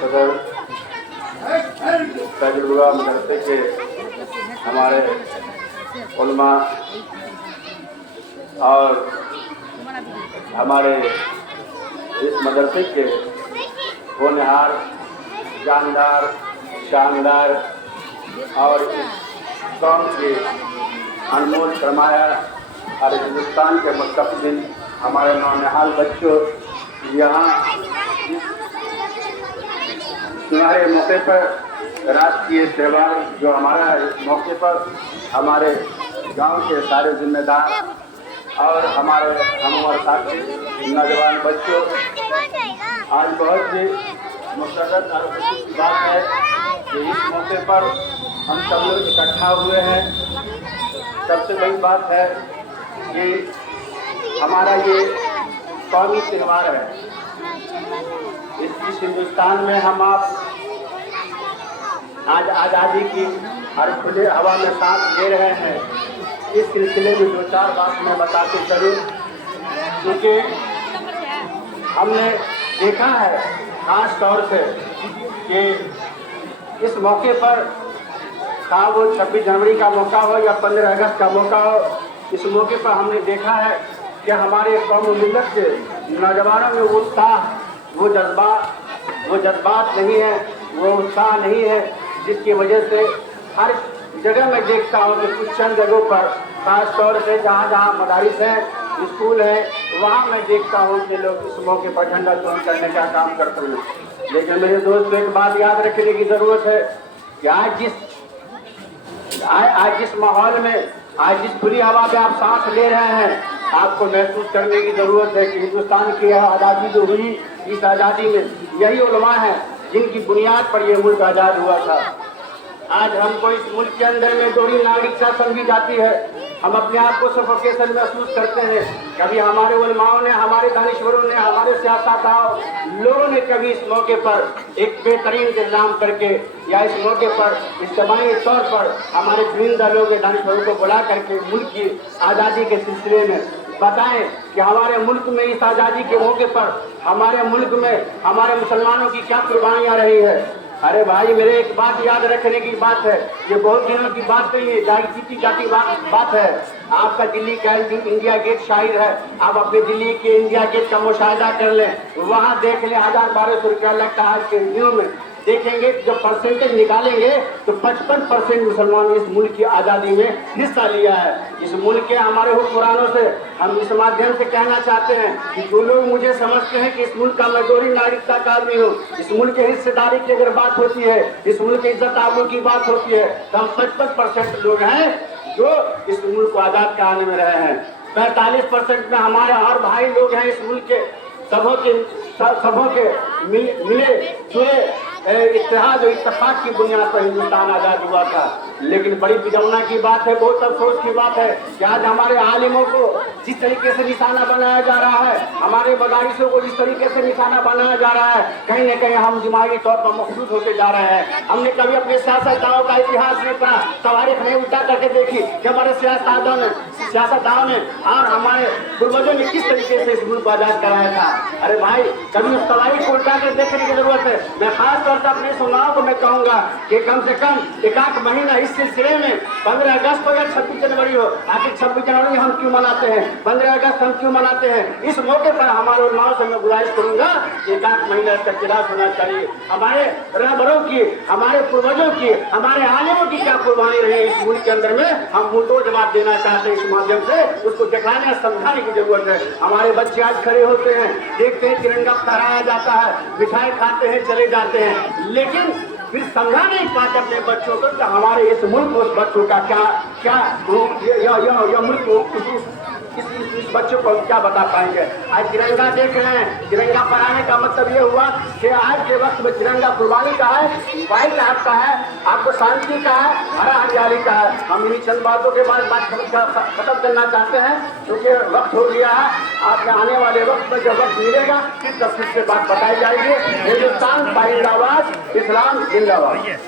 सदर तजुर्बा मदरसे के हमारे उलमा और हमारे इस मदरसे के होनहार, जानदार, शानदार और इस कौम के अनमोल सरमाया और हिंदुस्तान के मुस्तक़बिल हमारे नौनिहाल बच्चों, यहाँ तुम्हारे मौके पर राष्ट्रीय त्यौहार जो हमारा है, इस मौके पर हमारे गांव के सारे जिम्मेदार और हमारे हमवर साथी नौजवान बच्चों, आज बहुत ही मुस्तक़बिल और खुशी की बात है कि इस मौके पर हम सब लोग इकट्ठा हुए हैं। सबसे बड़ी बात है कि हमारा ये कौमी त्यौहार है। इस हिंदुस्तान में हम आप आज आज़ादी की हर खुले हवा में सांस ले रहे हैं। इस सिलसिले में दो चार बात मैं बताते चलूँ, क्योंकि हमने देखा है खास तौर से कि इस मौके पर चाहे वो 26 जनवरी का मौका हो या 15 अगस्त का मौका हो, इस मौके पर हमने देखा है कि हमारे कौम मिल्लत के नौजवानों में वो उत्साह, वो जज्बात नहीं है, वो उत्साह नहीं है, जिसकी वजह से हर जगह मैं देखता हूँ कि कुछ चंद जगहों पर खास तौर से जहाँ जहाँ मदारिस हैं, स्कूल हैं, वहाँ मैं देखता हूँ कि लोग इस मौके पर झंडा तोलन करने का काम करते हैं। लेकिन मेरे दोस्तों, एक बात याद रखने की ज़रूरत है कि आज जिस माहौल में, आज जिस खुली हवा में आप सांस ले रहे हैं, आपको महसूस करने की ज़रूरत है कि हिंदुस्तान की यह आज़ादी जो हुई, इस आज़ादी में यही उलमा है जिनकी बुनियाद पर यह मुल्क आज़ाद हुआ था। आज हमको इस मुल्क के अंदर में दोहरी नागरिकता समझी जाती है। हम अपने आप को सफोकेशन महसूस करते हैं। कभी हमारे उलमाओं ने, हमारे दानिश्वरों ने, हमारे सियासतदान लोगों ने कभी इस मौके पर एक बेहतरीन इंतजाम करके या इस मौके पर इज्तिमाई तौर पर हमारे चुनिंदा लोग दानिश्वरों को बुला करके मुल्क की आज़ादी के सिलसिले में बताएं कि हमारे मुल्क में इस आज़ादी के मौके पर हमारे मुल्क में हमारे मुसलमानों की क्या कुर्बानियाँ रही है। अरे भाई, मेरे एक बात याद रखने की बात है, ये बहुत दिनों की बात नहीं है, जाती बात है। आपका दिल्ली का इंडिया गेट शाहिर है, आप अपने दिल्ली के इंडिया गेट का मुशाहिदा कर लें, वहाँ देख लें 1000-1200 रुपया लगता है आज के दिनों में। देखेंगे जब परसेंटेज निकालेंगे तो 55% मुसलमानों ने इस मुल्क की आज़ादी में हिस्सा लिया है। इस मुल्क के हमारे हुक्मरानों से हम इस माध्यम से कहना चाहते हैं कि जो लोग मुझे समझते हैं कि इस मुल्क का मैं दोहरी नागरिकता का आदमी हूँ, इस मुल्क के हिस्सेदारी की अगर बात होती है, इस मुल्क की इज्जत आबरू की बात होती है, तो हम 55% लोग हैं जो इस मुल्क को आज़ाद कराने में रहे हैं। 45% में हमारे और भाई लोग हैं इस मुल्क के, सबों के मिले जुले इत्तेहाद और इत्तेफाक की बुनियाद पर हिंदुस्तान आज़ाद हुआ था। लेकिन बड़ी बिजौना की बात है, बहुत अफसोस की बात है कि आज हमारे आलिमों को जिस तरीके से निशाना बनाया जा रहा है, हमारे मदारिसों को जिस तरीके से निशाना बनाया जा रहा है, कहीं न कहीं हम दिमागी तौर पर मखसूस होते जा रहे हैं। हमने कभी अपने सियासतदानों का इतिहास नहीं पढ़ा, तवारीख नहीं उल्टा करके देखी कि हमारे सियासतदानों ने और हमारे पूर्वजों ने किस तरीके से इस मुल्क को आज़ाद कराया था। अरे भाई, कभी उस तवारीख को उल्टा कर देखने की जरूरत है। मैं खास तौर पर अपने सुनाओं को मैं कहूँगा कि कम से कम एक आध महीना इस सिलसिले में 15 अगस्त हो या 26 जनवरी हो, आखिर 26 जनवरी हम क्यों मनाते हैं, 15 अगस्त हम क्यों मनाते हैं, इस मौके पर हमारे उलमाओं से मैं गुजारिश करूँगा कि एक आध महीना इसका खिलाफ होना चाहिए। हमारे रहबरों की, हमारे पूर्वजों की, हमारे आलिमों की क्या कुर्बानी रही इस मुल्क के अंदर में, हम मुंह जवाब देना चाहते हैं। इस माध्यम से उसको दिखाने समझाने की जरूरत है। हमारे बच्चे आज खड़े होते हैं, देखते हैं तिरंगा फहराया जाता है, मिठाई खाते हैं, चले जाते हैं, लेकिन फिर समझा नहीं पाते अपने बच्चों को कि हमारे इस मुल्क को, उस बच्चों का क्या मुल्क इस बच्चों को क्या बता पाएंगे। आज तिरंगा देख रहे हैं, तिरंगा फहराने का मतलब ये हुआ कि आज के वक्त में तिरंगा कुर्बानी का है, भाई का हक का है, आपको शांति का है, हरा हरियाली का है। हम इन्हीं चंद बातों के बाद बात खत्म करना चाहते हैं, क्योंकि वक्त हो गया है। आपके आने वाले वक्त में जब वक्त मिलेगा फिर से बात बताई जाएगी। हिंदुस्तान जिंदाबाद, इस्लाम जिंदाबाद।